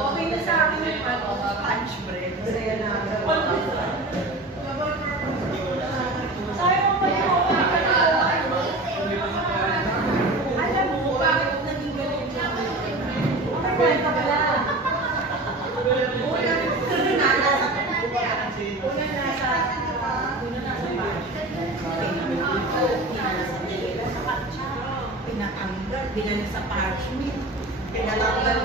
Okay na sa akin yung punch bread. Masaya na. Sayang pa yung alam mo, bakit naging ganun siya? Okay ka pala. Pinatanggal, binalik sa parchment. Pinatanggal